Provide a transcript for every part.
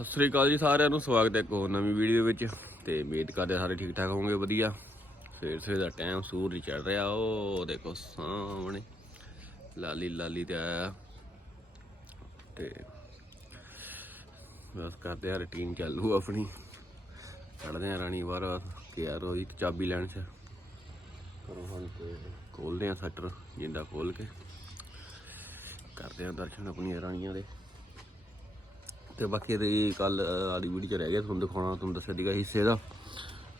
ਸਤਿ ਸ੍ਰੀ ਅਕਾਲ ਜੀ ਸਾਰਿਆਂ ਨੂੰ, ਸਵਾਗਤ ਹੈ ਇੱਕ ਹੋਰ ਨਵੀਂ ਵੀਡੀਓ ਵਿੱਚ ਤੇ ਉਮੀਦ ਕਰਦੇ ਸਾਰੇ ਠੀਕ ਠਾਕ ਹੋਵੋਗੇ, ਵਧੀਆ। ਸਵੇਰ ਸਵੇਰ ਦਾ ਟਾਈਮ ਸੂਰਜ ਚੜ ਰਿਹਾ, ਉਹ ਦੇਖੋ ਸਾਹਮਣੇ, ਲਾਲੀ ਲਾਲੀ ਤੇ ਆਇਆ। ਤੇ ਬਸ ਕਰਦੇ ਆ ਰੁਟੀਨ ਚਾਲੂ ਆਪਣੀ। ਚੜਦੇ ਆ ਰਾਣੀ ਵਾਰ ਕਿ ਯਾਰ ਉਹਦੀ ਚਾਬੀ ਲੈਣ ਚ ਕਰੋ ਹੁਣ ਖੋਲਦੇ ਆ ਸਟਰ, ਜਿੰਦਾ ਖੋਲ ਕੇ। ਕਰਦੇ ਆ ਦਰਸ਼ਨ ਆਪਣੀਆਂ ਰਾਣੀਆਂ ਦੇ। ਤੇ ਬਾਕੀ ਇਹਦੀ ਕੱਲ ਆਲੀ ਵੀਡੀਓ ਚ ਰਹਿ ਗਿਆ, ਤੁਹਾਨੂੰ ਦਿਖਾਉਣਾ, ਤੁਹਾਨੂੰ ਦੱਸਿਆ ਸੀਗਾ ਹਿੱਸੇ ਦਾ।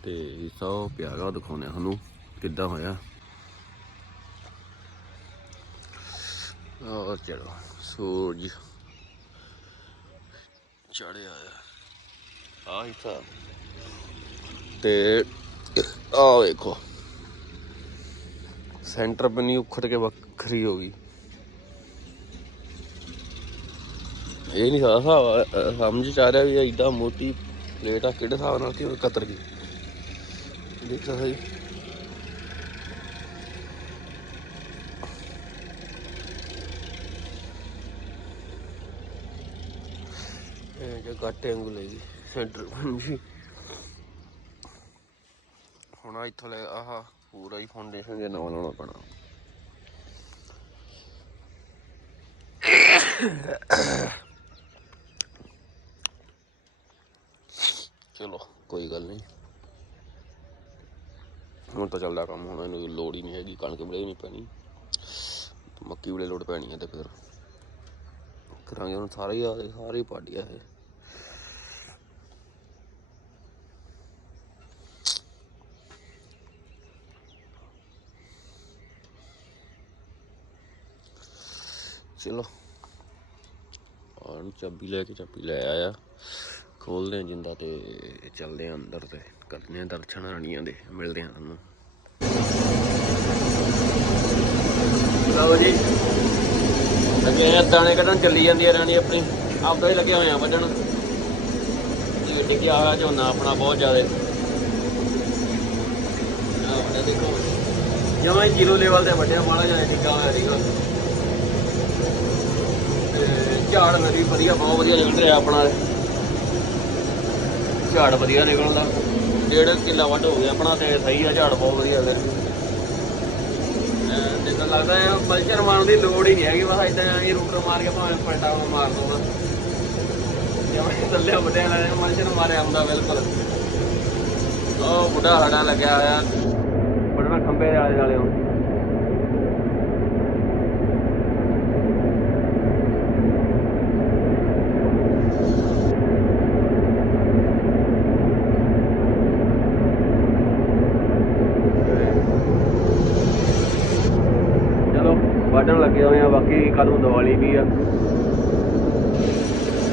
ਤੇ ਹਿੱਸਾ ਉਹ ਪਿਆਗਾ ਦਿਖਾਉਣੇ ਦਿਖਾਉਂਦੇ ਤੁਹਾਨੂੰ ਕਿੱਦਾਂ ਹੋਇਆ। ਔਰ ਚਲੋ, ਸੂਰਜ ਚੜਿਆ ਆ। ਆ ਹਿੱਸਾ। ਤੇ ਆ ਵੇਖੋ, ਸੈਂਟਰ ਬਣੀ ਉਖੜ ਕੇ ਵੱਖਰੀ ਹੋ ਗਈ। ਇਹ ਨਹੀਂ ਸਾਰਾ ਹਿਸਾਬ ਸਮਝ ਚ ਆ ਰਿਹਾ ਵੀ ਐਡਾ ਮੋਟੀ ਪਲੇਟ ਆ, ਕਿਹੜੇ ਹਿਸਾਬ ਨਾਲ ਕਿ ਉਹ ਕਤਰ ਗਈ ਦੇਖੋ ਸਹੀ। ਇਹ ਜੇ ਗੱਟੇ ਵਾਂਗੂ ਲੈ ਗਈ ਸੈਂਟਰ ਜੀ। ਹੁਣ ਆਹ ਇੱਥੋਂ ਲੈ, ਆਹ ਪੂਰਾ ਹੀ ਫਾਊਂਡੇਸ਼ਨ ਦੇ ਨਾਲ ਲਾਉਣਾ ਪੈਣਾ। ਚਲੋ ਕੋਈ ਗੱਲ ਨਹੀਂ। ਹੁਣ ਤਾਂ ਚੱਲਦਾ ਕੰਮ, ਹੁਣ ਇਹਨੂੰ ਲੋੜ ਹੀ ਨਹੀਂ ਹੈਗੀ, ਕਣਕ ਵੇਲੇ ਨਹੀਂ ਪੈਣੀ। ਮੱਕੀ ਵੇਲੇ ਲੋੜ ਪੈਣੀ ਹੈ ਤੇ ਫਿਰ ਕਰਾਂਗੇ ਹੁਣ ਸਾਰਾ ਹੀ ਆ ਸਾਰੇ ਹੀ ਪਾੜਿਆ ਇਹ। ਚਲੋ। ਔਰ ਚਾਬੀ ਲੈ ਕੇ ਚਾਬੀ ਲੈ ਆਇਆ। ਖੋਲਦੇ ਆ ਜਿੰਦਾ ਤੇ ਚੱਲਦੇ ਆ ਅੰਦਰ ਤੇ ਕਰਦੇ ਆ ਦਰਸ਼ਨ ਰਾਣੀਆਂ ਦੇ, ਮਿਲਦੇ ਆ ਤੁਹਾਨੂੰ। ਲਓ ਜੀ। ਲੱਗੇ ਆ ਦਾਣੇ ਕੱਢਣ ਚੱਲੀ ਜਾਂਦੀ ਆ ਰਾਣੀ ਆਪਣੀ। ਆਪਦਾ ਹੀ ਲੱਗੇ ਹੋਏ ਆ ਵੱਢਣ। ਇਹ ਡਿੱਗਿਆ ਹੋਇਆ ਝੋਨਾ ਆਪਣਾ ਬਹੁਤ ਜ਼ਿਆਦਾ। ਆਪਣੇ ਦੇਖੋ। ਜਮਾਂ ਜ਼ੀਰੋ ਲੈਵਲ ਤੇ ਵੱਡਿਆ ਮਾੜਾ ਜਿਹਾ ਡਿੱਗਾ ਹੋਇਆ ਸੀਗਾ। ਤੇ ਝਾੜ ਨਦੀ ਵਧੀਆ, ਬਹੁਤ ਵਧੀਆ ਨਿਕਲ ਰਿਹਾ ਆਪਣਾ। ਝਾੜ ਵਧੀਆ ਨਿਕਲਦਾ। ਡੇਢ ਕਿੱਲਾ ਵੱਢ ਹੋ ਗਿਆ ਆਪਣਾ ਤੇ ਸਹੀ ਆ, ਝਾੜ ਬਹੁਤ ਵਧੀਆ ਫਿਰ ਤੇ ਤਾਂ ਲੱਗਦਾ ਹੈ ਮਲਚਰ ਮਾਰਨ ਦੀ ਲੋੜ ਹੀ ਨਹੀਂ ਹੈਗੀ, ਬਸ ਇਦਾਂ ਹੀ ਰੂਟਰ ਮਾਰ ਕੇ ਭਾਵੇਂ ਪਲਟਾ ਮਾਰ ਦੋ ਬਸ ਜਿਵੇਂ ਥੱਲੇ ਵੱਡਿਆ ਲੈ ਮਲਚਰ ਮਾਰਿਆ ਹੁੰਦਾ, ਬਿਲਕੁਲ। ਉਹ ਬੁੱਢਾ ਹੜਾ ਲੱਗਿਆ ਹੋਇਆ। ਬੜਨਾ ਖੰਬੇ ਦੇ ਆਲੇ ਦੁਆਲੇ ਹੁਣ ਚਲੋ ਵਾਢਣ ਲੱਗੇ ਹੋਏ ਆ, ਬਾਕੀ ਕੱਲ ਨੂੰ ਦੀਵਾਲੀ ਵੀ ਆ।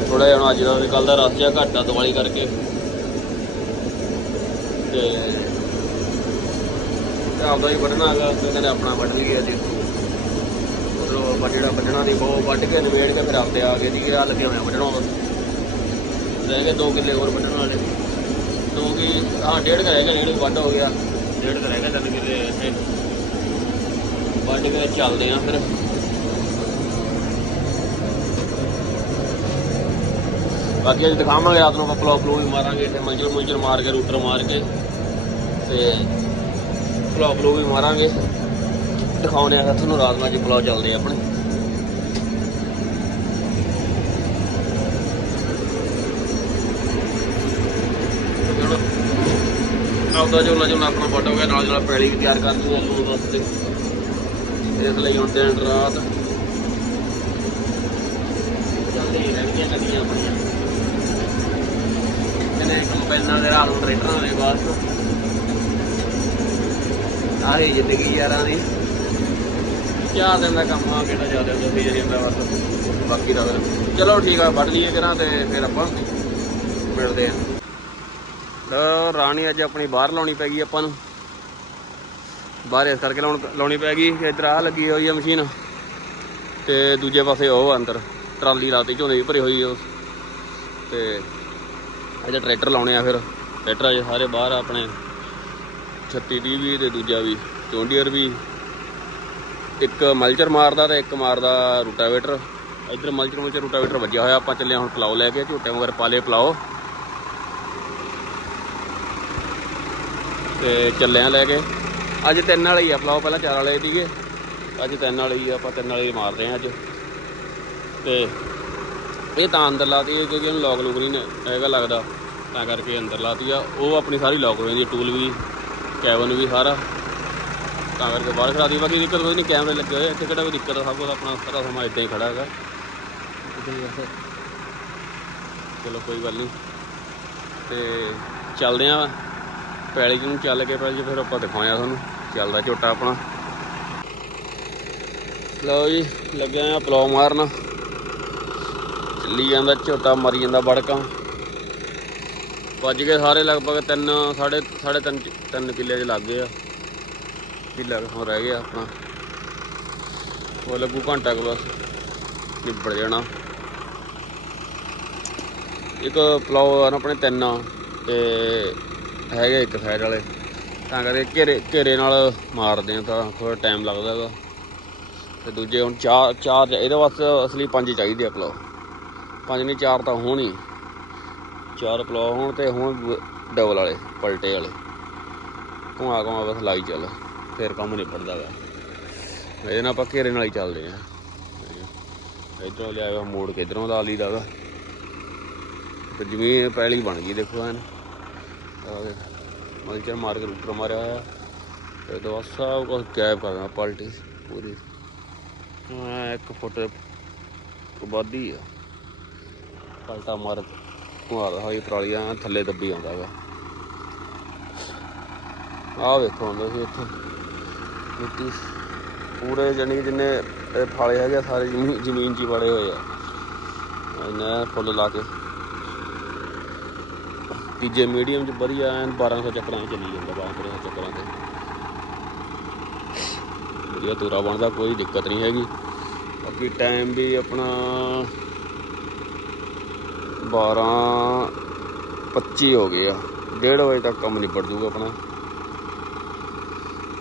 ਥੋੜਾ ਜਿਹਾ ਅੱਜ ਦਾ ਕੱਲ ਦਾ ਰਸ ਜਿਹਾ ਘੱਟ ਆ ਦੀਵਾਲੀ ਕਰਕੇ। ਤੇ ਆਪਦਾ ਹੀ ਵੱਢਣਾ ਹੈਗਾ, ਤੇ ਕਹਿੰਦੇ ਆਪਣਾ ਵੱਢ ਲਈਏ ਅੱਜ ਉਧਰੋਂ ਆਪਾਂ ਜਿਹੜਾ ਵੱਢਣਾ ਨਹੀਂ ਬਹੁਤ ਵੱਢ ਕੇ ਨਵੇੜ ਕੇ ਫਿਰ ਆਪਦੇ ਆ ਗਏ ਜੀ ਆ ਲੱਗੇ ਹੋਏ ਵੱਢਣਾ ਬਸ ਰਹਿ ਗਏ 2 ਕਿੱਲੇ ਹੋਰ ਵੱਢਣ ਵਾਲੇ। ਕਿਉਂਕਿ ਹਾਂ ਡੇਢ ਕੁ ਰਹਿ ਗਿਆ, ਡੇਢ ਵੱਢ ਹੋ ਗਿਆ। ਡੇਢ ਕੁ ਰਹਿ ਗਿਆ, ਤਿੰਨ ਕਿੱਲੇ ਇੱਥੇ। ਵੱਢ ਕੇ ਚੱਲਦੇ ਆ ਫਿਰ। ਬਾਕੀ ਅੱਜ ਦਿਖਾਵਾਂਗੇ ਰਾਤ ਨੂੰ ਆਪਾਂ ਪਲਾਉ ਪਲੋ ਵੀ ਮਾਰਾਂਗੇ, ਇੱਥੇ ਮੰਜਰ ਮੁੰਜਰ ਮਾਰ ਕੇ, ਰੂਟਰ ਮਾਰ ਕੇ ਤੇ ਪਲਾਉ ਪਲੂ ਵੀ ਮਾਰਾਂਗੇ। ਦਿਖਾਉਣੇ ਆ ਤੁਹਾਨੂੰ ਰਾਤ ਨੂੰ ਅੱਜ ਪਲਾਉ ਚੱਲਦੇ ਆ ਆਪਣੇ। ਚਲੋ। ਆਪਦਾ ਝੋਲਾ ਝੋਲਾ ਆਪਣਾ ਫੋਟੋ ਹੋ ਗਿਆ, ਨਾਲ ਨਾਲ ਪੈਲੀ ਵੀ ਤਿਆਰ ਕਰ ਦੂੰਗਾ ਆਲੂ ਵਾਸਤੇ। ਇਸ ਲਈ ਹੁਣ ਦਿਨ ਰਾਤ। ਚੱਲਦੇ ਹੀ ਰਹਿਣਗੀਆਂ ਗੱਡੀਆਂ ਆਪਣੀਆਂ। ਇਹਨੇ ਕੰਪੈਨਾਂ ਦੇ ਰਾਤ ਨੂੰ ਟਰੈਕਟਰਾਂ ਦੇ ਬਸ ਆਹੀ ਜ਼ਿੰਦਗੀ ਯਾਰਾਂ ਦੀ। ਚਾਰ ਦਿਨ ਦਾ ਕੰਮ ਆ ਕਿਹੜਾ ਜ਼ਿਆਦਾ ਹੁੰਦਾ ਫੇਰ ਜਾਂਦਾ ਬਸ ਬਾਕੀ ਦਾ ਫਿਰ ਚਲੋ ਠੀਕ ਆ, ਵੱਢ ਲਈਏ ਕਰਾਂ ਤੇ ਫਿਰ ਆਪਾਂ ਮਿਲਦੇ ਆ। ਰਾਣੀ ਅੱਜ ਆਪਣੀ ਬਾਹਰ ਲਾਉਣੀ ਪੈ ਗਈ ਆਪਾਂ ਨੂੰ। ਬਾਹਰ ਇਸ ਕਰਕੇ ਲਾਉਣ ਲਾਉਣੀ ਪੈ ਗਈ ਇੱਧਰ ਆ ਲੱਗੀ ਹੋਈ ਆ ਮਸ਼ੀਨ ਤੇ ਦੂਜੇ ਪਾਸੇ ਉਹ ਆ ਅੰਦਰ, ਟਰਾਲੀ ਲਾਤੀ ਝੋਨੇ ਦੀ ਭਰੀ ਹੋਈ ਉਸ। ਤੇ ਇਹਦੇ ਟਰੈਕਟਰ ਲਾਉਣੇ ਆ ਫਿਰ। ਟਰੈਕਟਰ ਅਜੇ ਸਾਰੇ ਬਾਹਰ ਆਪਣੇ। 36 30 ਵੀ ਤੇ ਦੂਜਾ ਵੀ, ਚੋਂਡੀਅਰ ਵੀ। ਇੱਕ ਮਲਚਰ ਮਾਰਦਾ ਤੇ ਇੱਕ ਮਾਰਦਾ ਰੂਟਾਵੇਟਰ। ਇੱਧਰ ਮਲਚਰ ਮਲਚਰ ਰੂਟਾਵੇਟਰ ਵੱਜਿਆ ਹੋਇਆ, ਆਪਾਂ ਚੱਲੇ ਹੁਣ ਪਲਾਓ ਲੈ ਕੇ, ਝੋਟੇ ਵਗੈਰ ਪਾਲੇ ਪਲਾਓ। ਤੇ ਚੱਲੇ ਆ ਲੈ ਕੇ। ਅੱਜ ਤਿੰਨ ਵਾਲੇ ਹੀ ਆ ਪਲਾਓ ਪਹਿਲਾਂ ਚਾਰ ਵਾਲੇ ਸੀਗੇ। ਅੱਜ ਤਿੰਨ ਵਾਲੇ ਹੀ ਆ, ਆਪਾਂ ਤਿੰਨ ਵਾਲੇ ਹੀ ਮਾਰਦੇ ਆ ਅੱਜ। ਤੇ ਇਹ ਤਾਂ ਅੰਦਰ ਲਾਤੀ ਹੈ ਕਿਉਂਕਿ ਉਹਨੂੰ ਲੌਕ ਲੂਕ ਨਹੀਂ ਹੈਗਾ ਲੱਗਦਾ। ਤਾਂ ਕਰਕੇ ਅੰਦਰ ਲਾਤੀ ਆ। ਉਹ ਆਪਣੀ ਸਾਰੀ ਲੌਕ ਹੋ ਜਾਂਦੀ ਟੂਲ ਵੀ ਕੈਬਨ ਵੀ ਸਾਰਾ। ਤਾਂ ਕਰਕੇ ਬਾਹਰ ਖੜਾ ਦੀ ਬਾਕੀ ਦਿੱਕਤ ਕੋਈ ਨਹੀਂ ਕੈਮਰੇ ਲੱਗੇ ਹੋਏ ਇੱਥੇ ਕਿਹੜਾ ਕੋਈ ਦਿੱਕਤ ਆ, ਸਭ ਕੁਝ ਆਪਣਾ ਸਾਰਾ ਸਮਾਂ ਇਦਾਂ ਹੀ ਖੜਾ ਹੈਗਾ। ਚਲੋ ਕੋਈ ਗੱਲ ਨਹੀਂ। ਤੇ ਚੱਲਦੇ ਆ। ਪੈਲੀ ਨੂੰ ਚੱਲ ਕੇ ਪਹਿਲੇ ਫਿਰ ਆਪਾਂ ਦਿਖਾਉਂਦੇ ਆ ਤੁਹਾਨੂੰ। ਚੱਲਦਾ ਝੋਟਾ ਆਪਣਾ। ਲਓ ਜੀ ਲੱਗਿਆ ਆ ਪਲੋ ਮਾਰਨ। ਚੱਲੀ ਜਾਂਦਾ ਝੋਟਾ, ਮਰੀ ਜਾਂਦਾ ਬੜਕਾਂ। ਵੱਜ ਗਏ ਸਾਰੇ ਲਗਭਗ ਤਿੰਨ, ਸਾਢੇ ਸਾਢੇ ਤਿੰਨ ਤਿੰਨ ਕਿੱਲੇ ਚ ਲੱਗ ਗਏ ਆ। ਕਿੱਲਾ ਕੁ ਰਹਿ ਗਿਆ ਆਪਣਾ। ਉਹ ਲੱਗੂ ਘੰਟਾ ਕੁ ਬਸ, ਨਿਬੜ ਜਾਣਾ। ਇੱਕ ਪਲਾਉ ਆ ਨਾ ਆਪਣੇ ਤਿੰਨ ਤੇ ਹੈਗੇ ਇੱਕ ਸਾਈਡ ਵਾਲੇ। ਤਾਂ ਕਰਕੇ ਘੇਰੇ ਘੇਰੇ ਨਾਲ ਮਾਰਦੇ ਆ ਤਾਂ ਥੋੜਾ ਟਾਈਮ ਲੱਗਦਾ ਹੈਗਾ ਤੇ ਦੂਜੇ ਹੁਣ ਚਾਰ ਚਾਰ ਇਹਦੇ ਵਾਸਤੇ ਅਸਲੀ ਪੰਜ ਚਾਹੀਦੇ ਆ ਪਲਾਓ ਪੰਜ ਨਹੀਂ, ਚਾਰ ਤਾਂ ਹੋਣ। ਹੀ ਚਾਰ ਪਲਾਓ ਹੋਣ ਤੇ ਹੁਣ ਡਬਲ ਵਾਲੇ, ਪਲਟੇ ਵਾਲੇ। ਘੁਮਾ ਘੁਮਾ ਬਸ ਲਾਈ ਚੱਲ, ਫਿਰ ਕੰਮ ਨਿਬੜਦਾ ਗਾ। ਇਹਦੇ ਨਾਲ ਆਪਾਂ ਘੇਰੇ ਨਾਲ ਹੀ ਚੱਲਦੇ ਆ ਇਧਰੋਂ ਲਿਆਇਆ ਮੋੜ ਕੇ, ਇਧਰੋਂ ਲਾ ਲਈਦਾ ਵਾ ਤੇ ਜ਼ਮੀਨ ਪਹਿਲੀ ਬਣ ਗਈ ਦੇਖੋ ਐਨ। ਆਹ ਦੇਖ ਮਲਚਰ ਮਾਰ ਕੇ ਰੂਟਰ ਮਾਰਿਆ ਹੋਇਆ। ਤੇ ਦੋ ਸਭ ਕੁਝ ਗਾਇਬ ਕਰਨਾ ਪਲਟੀ ਪੂਰੀ। ਹਾਂ ਇੱਕ ਫੁੱਟ ਵਾਦੀ ਆ। ਪਲਟਾ ਮਾਰ ਘੁਮਾਦਾ ਹੋਈ ਪਰਾਲੀਆਂ ਥੱਲੇ ਦੱਬੀ ਆਉਂਦਾ ਵਾ। ਆਹ ਵੇਖੋ ਹੁੰਦਾ ਸੀ ਇੱਥੇ। ਮਿੱਟੀ ਪੂਰੇ ਜਾਨੀ ਕਿ ਜਿੰਨੇ ਇਹ ਫਾਲੇ ਹੈਗੇ ਆ, ਸਾਰੇ ਜ਼ਮੀਨ 'ਚ ਹੀ ਵੜੇ ਹੋਏ ਆ। ਇਹਨਾਂ ਫੁੱਲ ਲਾ ਕੇ। ਤੀਜੇ ਮੀਡੀਅਮ 'ਚ ਵਧੀਆ ਐਨ 1200 ਚੱਕਰਾਂ 'ਚ ਚੱਲੀ ਜਾਂਦਾ 1200 ਚੱਕਰਾਂ ਤੇ। ਵਧੀਆ ਤੂਰਾ ਬਣਦਾ, ਕੋਈ ਦਿੱਕਤ ਨਹੀਂ ਹੈਗੀ। ਬਾਕੀ ਟਾਈਮ ਵੀ ਆਪਣਾ 12 25 ਹੋ ਗਏ ਆ। 1:30 ਵਜੇ ਤੱਕ ਕੰਮ ਨਿਬੜ ਜੂਗਾ ਆਪਣਾ।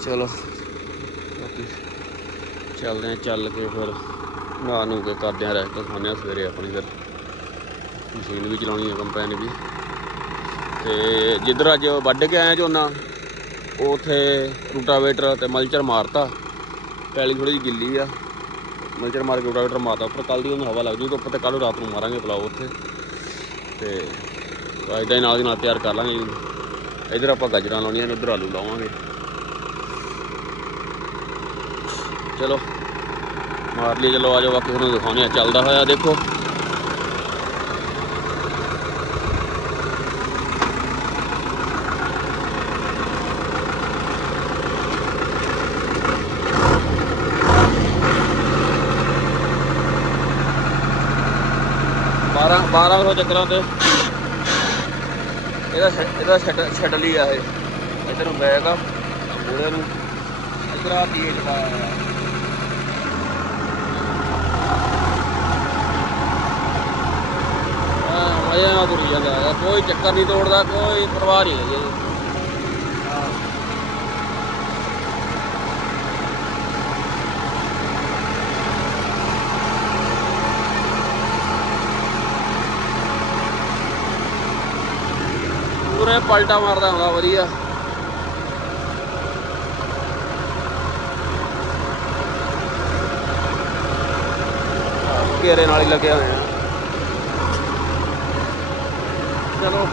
ਚਲੋ, ਬਾਕੀ ਚੱਲਦੇ ਆ ਚੱਲ ਕੇ ਫਿਰ ਨਹਾ ਨੂੰ ਕੇ ਕਰਦੇ ਆ ਰੈਸਟ ਖਾਣੇ ਆ ਸਵੇਰੇ ਆਪਣੀ ਫਿਰ। ਮਸ਼ੀਨ ਵੀ ਚਲਾਉਣੀ ਹੈ ਕੰਪੈਨ ਵੀ। ਤੇ ਜਿੱਧਰ ਅੱਜ ਵੱਢ ਕੇ ਆਇਆ ਝੋਨਾ, ਉਹ ਉਥੇ ਰੂਟਾਵੇਟਰ ਤੇ ਮਲਚਰ ਮਾਰਤਾ। ਪੈਲੀ ਥੋੜੀ ਜਿਹੀ ਗਿੱਲੀ ਆ। ਮਲਚਰ ਮਾਰ ਕੇ ਰੂਟਾਵੇਟਰ ਮਾਰਤਾ। ਉੱਪਰ ਕੱਲ ਦੀ ਉਹਨੂੰ ਹਵਾ ਲੱਗ ਜੂ ਤੇ ਉੱਪਰ ਤੇ ਕੱਲ ਰਾਤ ਨੂੰ ਮਾਰਾਂਗੇ ਪਲਾਓ ਉੱਥੇ। ਤੇ ਇਦਾਂ ਹੀ ਨਾਲ ਦੀ ਨਾਲ ਤਿਆਰ ਕਰ ਲਾਂਗੇ ਇਧਰ ਆਪਾਂ ਗਜਰਾਂ ਲਾਉਣੀਆਂ ਨੇ, ਉਧਰ ਆਲੂ ਲਾਵਾਂਗੇ। ਚਲੋ, ਮਾਰ ਲਈ ਚਲੋ ਆਜੋ ਬਾਕੀ ਤੁਹਾਨੂੰ ਦਿਖਾਉਂਦੇ ਆ ਚੱਲਦਾ ਹੋਇਆ ਦੇਖੋ। 1200 ਚੱਕਰਾਂ ਤੇ। ਇਹਦਾ ਛ- ਇਹਦਾ ਛੱਡ ਛੱਡ ਲਈ ਆ ਇਹ। ਇਧਰ ਨੂੰ ਬੈਗ ਆ ਮੂਹਰੇ ਨੂੰ। ਇਧਰ ਆ ਤੇਜ ਪਾਇਆ ਹੋਇਆ ਮਜ਼ੇ ਨਾਲ ਤੁਰ ਜਾਂਦਾ। ਹੈਗਾ ਕੋਈ ਚੱਕਰ ਨਹੀਂ ਤੋੜਦਾ, ਕੋਈ ਪਰਵਾਹ ਨਹੀਂ ਹੈ ਇਹਦੀ। ਪੂਰੇ ਪਲਟਾ ਮਾਰਦਾ ਹੁੰਦਾ ਵਧੀਆ। ਘੇਰੇ ਨਾਲ ਹੀ ਲੱਗਿਆ ਹੋਇਆ ਚਲੋ।